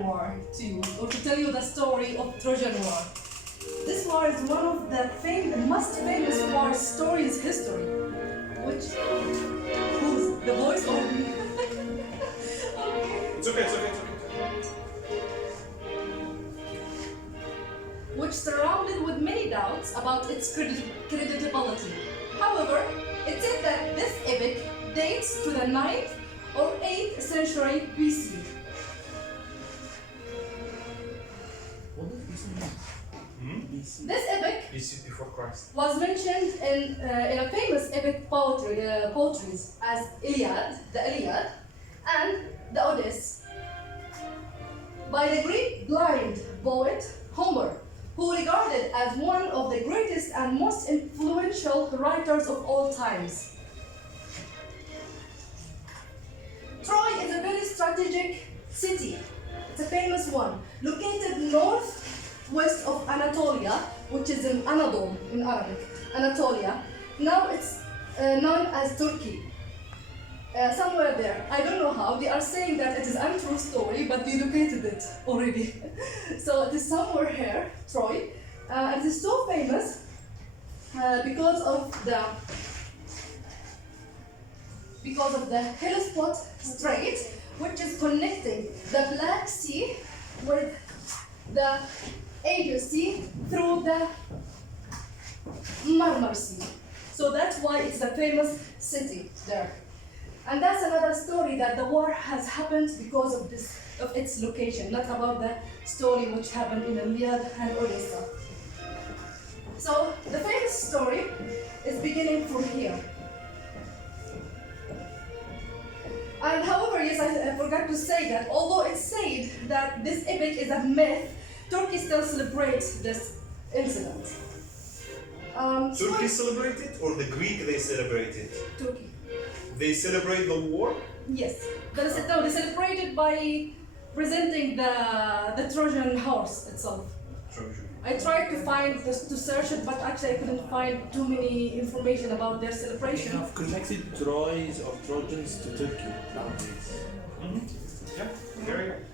Trojan War to you, or to tell you the story of Trojan War. This war is one of the most famous war stories in history. Who's the voice or me? It's okay. Which surrounded with many doubts about its credibility. However, it said that this epic dates to the 9th or 8th century BC. What does BC mean? BC. This epic BC before Christ. was mentioned in a famous epic poetries as the Iliad, and the Odyssey, by the Greek blind poet Homer, who regarded as one of the greatest and most influential writers of all times. Troy is a very strategic city. It's a famous one, located northwest of Anatolia, which is in Anadolu in Arabic, Anatolia. Now it's known as Turkey. Somewhere there, I don't know how. They are saying that it is an untrue story, but they located it already. So it is somewhere here, Troy. It is so famous because of the Hellespont Strait, which is connecting the Black Sea with the Aegean Sea through the Marmara Sea. So that's why it's a famous city there. And that's another story, that the war has happened because of its location, not about the story which happened in Iliad and Odyssey. So the famous story is beginning from here. And however, yes, I forgot to say that although it's said that this epic is a myth, Turkey still celebrates this incident. Turkey celebrated, or the Greek they celebrated? Turkey. They celebrate the war? Yes. They celebrated by presenting the Trojan horse itself. Trojan. I tried to search it, but actually I couldn't find too many information about their celebration. I've connected Troys of Trojans to Turkey nowadays. Yeah, very good.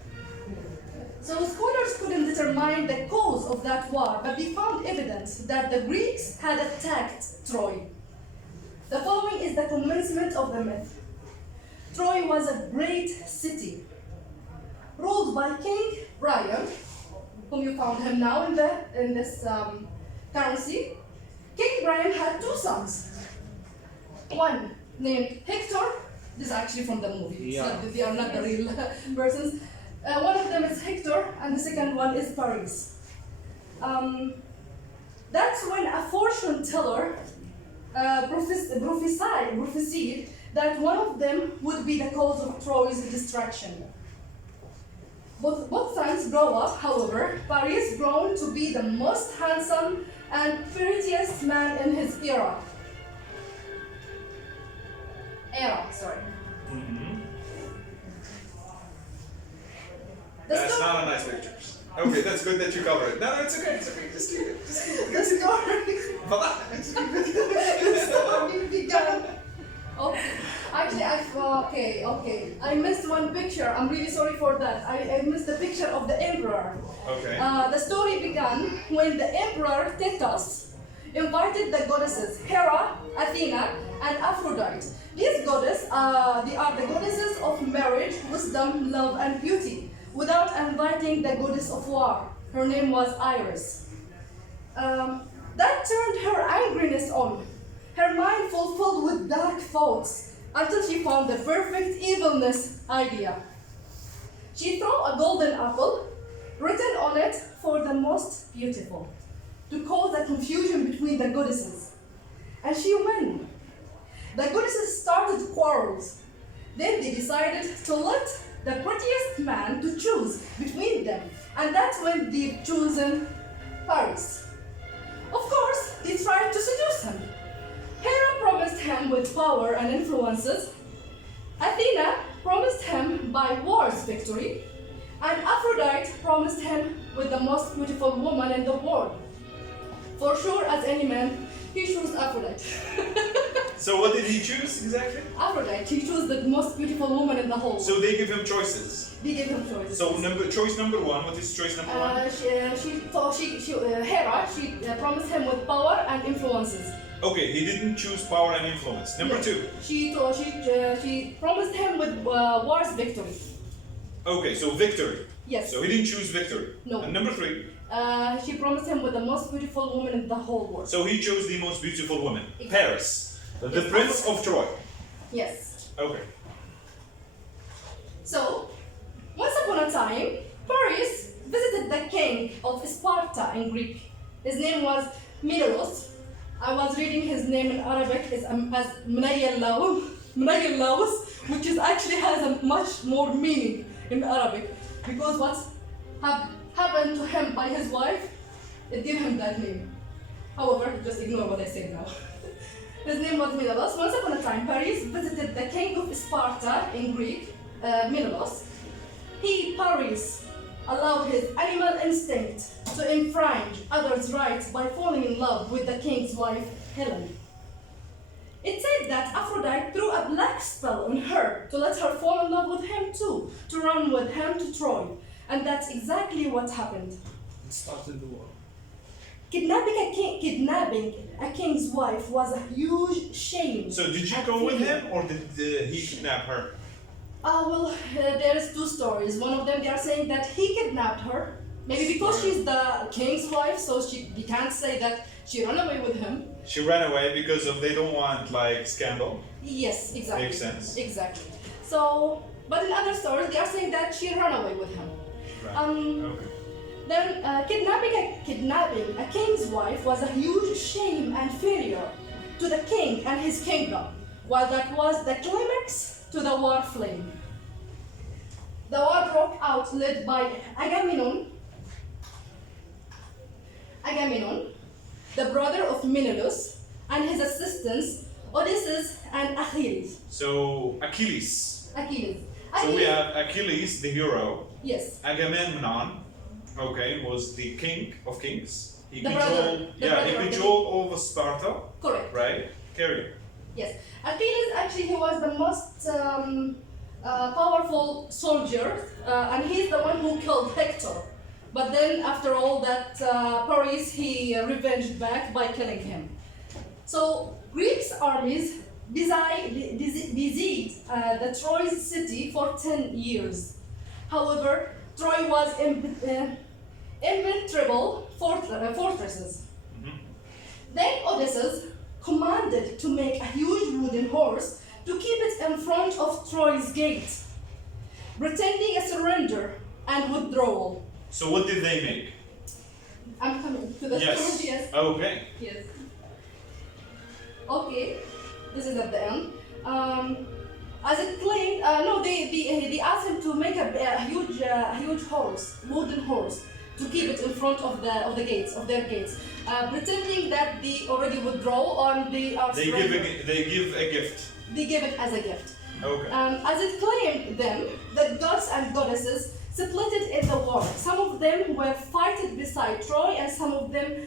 So scholars couldn't determine the cause of that war, but they found evidence that the Greeks had attacked Troy. The following is the commencement of the myth. Troy was a great city, ruled by King Priam, whom you found him now in this currency. King Priam had two sons. One named Hector. This is actually from the movie. Yeah. They are not the real persons. One of them is Hector, and the second one is Paris. That's when a fortune teller prophesied that one of them would be the cause of Troy's destruction. Both sons grow up, however. Paris grown to be the most handsome and prettiest man in his era. That's not a nice picture. Okay, that's good that you cover it. No, it's okay. Just keep it. The story began. Okay. Actually, I missed one picture. I'm really sorry for that. I missed the picture of the emperor. Okay. The story began when the emperor Titus invited the goddesses Hera, Athena, and Aphrodite. These goddesses, they are the goddesses of marriage, wisdom, love, and beauty, without inviting the goddess of war. Her name was Iris. That turned her angriness on, her mind fulfilled with dark thoughts, until she found the perfect evilness idea. She threw a golden apple, written on it for the most beautiful, to cause a confusion between the goddesses. And she won. The goddesses started quarrels. Then they decided to let the prettiest man to choose between them, and that's when they've chosen Paris. Of course, they tried to seduce him. Hera promised him with power and influences. Athena promised him by war's victory, and Aphrodite promised him with the most beautiful woman in the world. For sure, as any man He chose Aphrodite. So what did he choose exactly? Aphrodite. He chose the most beautiful woman in the whole world. So they give him choices. They gave him choices. So choice number one. What is choice number one? Hera, she promised him with power and influences. Okay, he didn't choose power and influence. Number two. She promised him with war's victory. Okay, so victory. Yes. So he didn't choose victory. No. And number three. She promised him with the most beautiful woman in the whole world. So he chose the most beautiful woman, Exactly. Paris, the Yes. Prince of Troy. Yes. Okay. So, once upon a time, Paris visited the king of Sparta in Greek. His name was Menelaus. I was reading his name in Arabic as Menelaus, which is actually has a much more meaning in Arabic, because what happened to him by his wife, it gave him that name. However, just ignore what I said now. His name was Menelaus. Once upon a time, Paris visited the king of Sparta in Greek, Menelaus. Paris, allowed his animal instinct to infringe others' rights by falling in love with the king's wife, Helen. It said that Aphrodite threw a black spell on her to let her fall in love with him too, to run with him to Troy. And that's exactly what happened. It started the war. Kidnapping a king's wife was a huge shame. So did you and go with failure. him or did he kidnap her? There is two stories. One of them, they are saying that he kidnapped her. Maybe because she's the king's wife, so we can't say that she ran away with him. She ran away because of they don't want like scandal. Yes, exactly. Makes sense. Exactly. So, but in other stories, they are saying that she ran away with him. Right. Okay. Then kidnapping a king's wife was a huge shame and failure to the king and his kingdom, while that was the climax to the war flame. The war broke out led by Agamemnon, the brother of Menelaus, and his assistants Odysseus and Achilles. So Achilles. So we have Achilles, the hero. Yes. Agamemnon, okay, was the king of kings. He The controlled, brother he of the controlled all of Sparta, Correct. right? Carry on. Yes. Achilles actually he was the most powerful soldier, and he's the one who killed Hector. But then after all that, Paris he revenged back by killing him. So Greek's armies besieged the Troy's city for 10 years. However, Troy was impenetrable fortresses. Mm-hmm. Then Odysseus commanded to make a huge wooden horse to keep it in front of Troy's gate, pretending a surrender and withdrawal. So what did they make? I'm coming to the Yes. story, yes. Okay. Yes. Okay, this is at the end. As it claimed, they asked him to make a huge horse, wooden horse, to keep it in front of the gates, of their gates, pretending that they already withdraw or they are. They give a gift. They give it as a gift. Okay. As it claimed then, the gods and goddesses split it in the war. Some of them were fighting beside Troy and some of them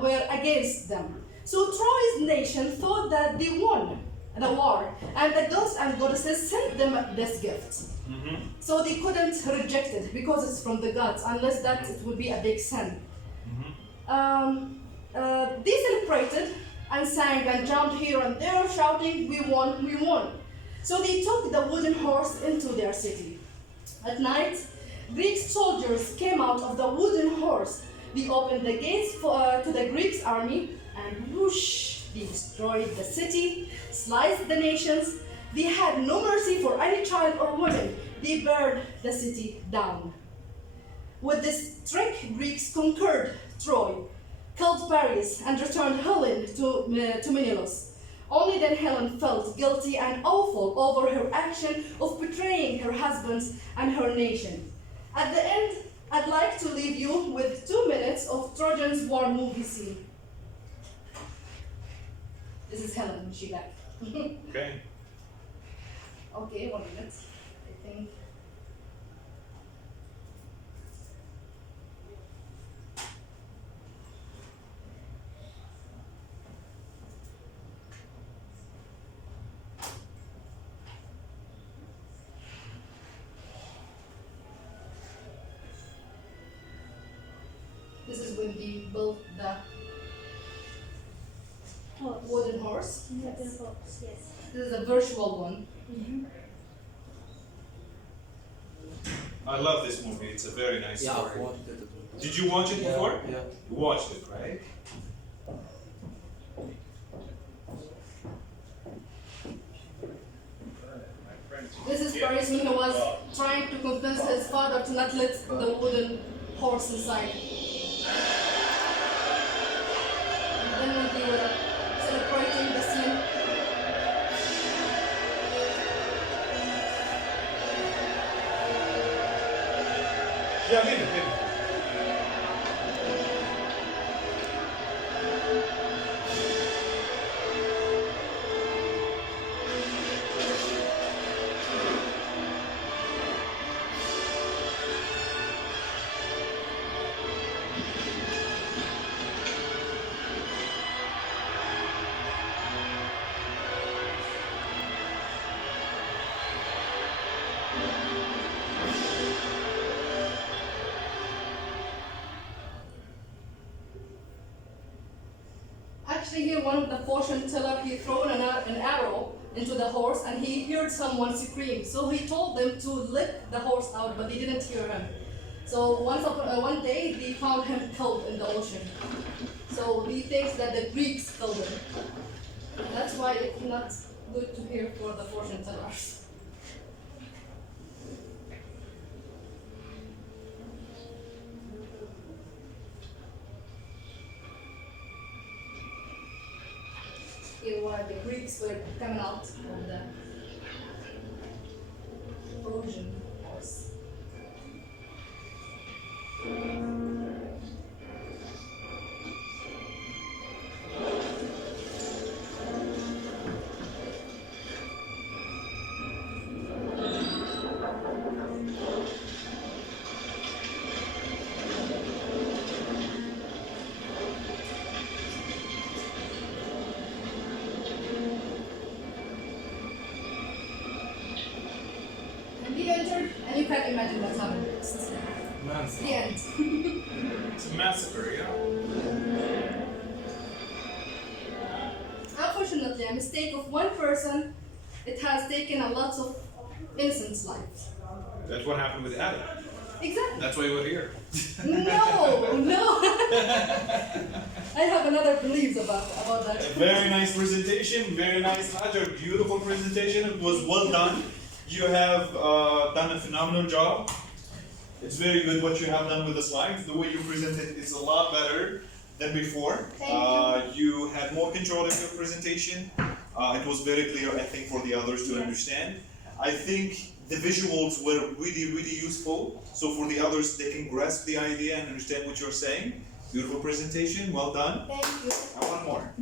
were against them. So Troy's nation thought that they won the war, and the gods and goddesses sent them this gift. Mm-hmm. So they couldn't reject it because it's from the gods, unless that it would be a big sin. Mm-hmm. They celebrated and sang and jumped here and there, shouting, "We won, we won." So they took the wooden horse into their city. At night, Greek soldiers came out of the wooden horse. They opened the gates to the Greek army, and whoosh, they destroyed the city, sliced the nations. They had no mercy for any child or woman. They burned the city down. With this trick, Greeks conquered Troy, killed Paris, and returned Helen to Menelaus. Only then Helen felt guilty and awful over her action of betraying her husband and her nation. At the end, I'd like to leave you with 2 minutes of Trojan War movie scene. This is Helen, she back. Okay. Okay, 1 minute, I think. when they built the wooden horse. Wooden horse, yes. This is a virtual one. I love this movie. It's a very nice Yeah, I've story. watched it as well. Did you watch it before? Yeah. You watched it, right? This is Paris when he was trying to convince his father to not let the wooden horse inside. And then when they were celebrating the scene, Yeah, maybe. actually here one of the fortune teller, he thrown an arrow into the horse and he heard someone scream. So he told them to let the horse out, but they didn't hear him. So one day they found him killed in the ocean. So he thinks that the Greeks killed him. That's why it's not good to hear for the fortune tellers. Here why the Greeks were coming out of the Trojan horse. And he entered, and you can imagine what's happened next. The end. It's a massacre, yeah. Unfortunately, a mistake of one person, it has taken a lot of innocent lives. That's what happened with Adam. Exactly. That's why we're here. No. I have another beliefs about that. Very nice presentation, very nice, Hajar. Beautiful presentation. It was well done. You have done a phenomenal job. It's very good what you have done with the slides. The way you presented is a lot better than before. Thank you had more control of your presentation. It was very clear, I think, for the others to Yes. understand. I think the visuals were really, really useful. So for the others, they can grasp the idea and understand what you're saying. Beautiful presentation, well done. Thank you. I want more.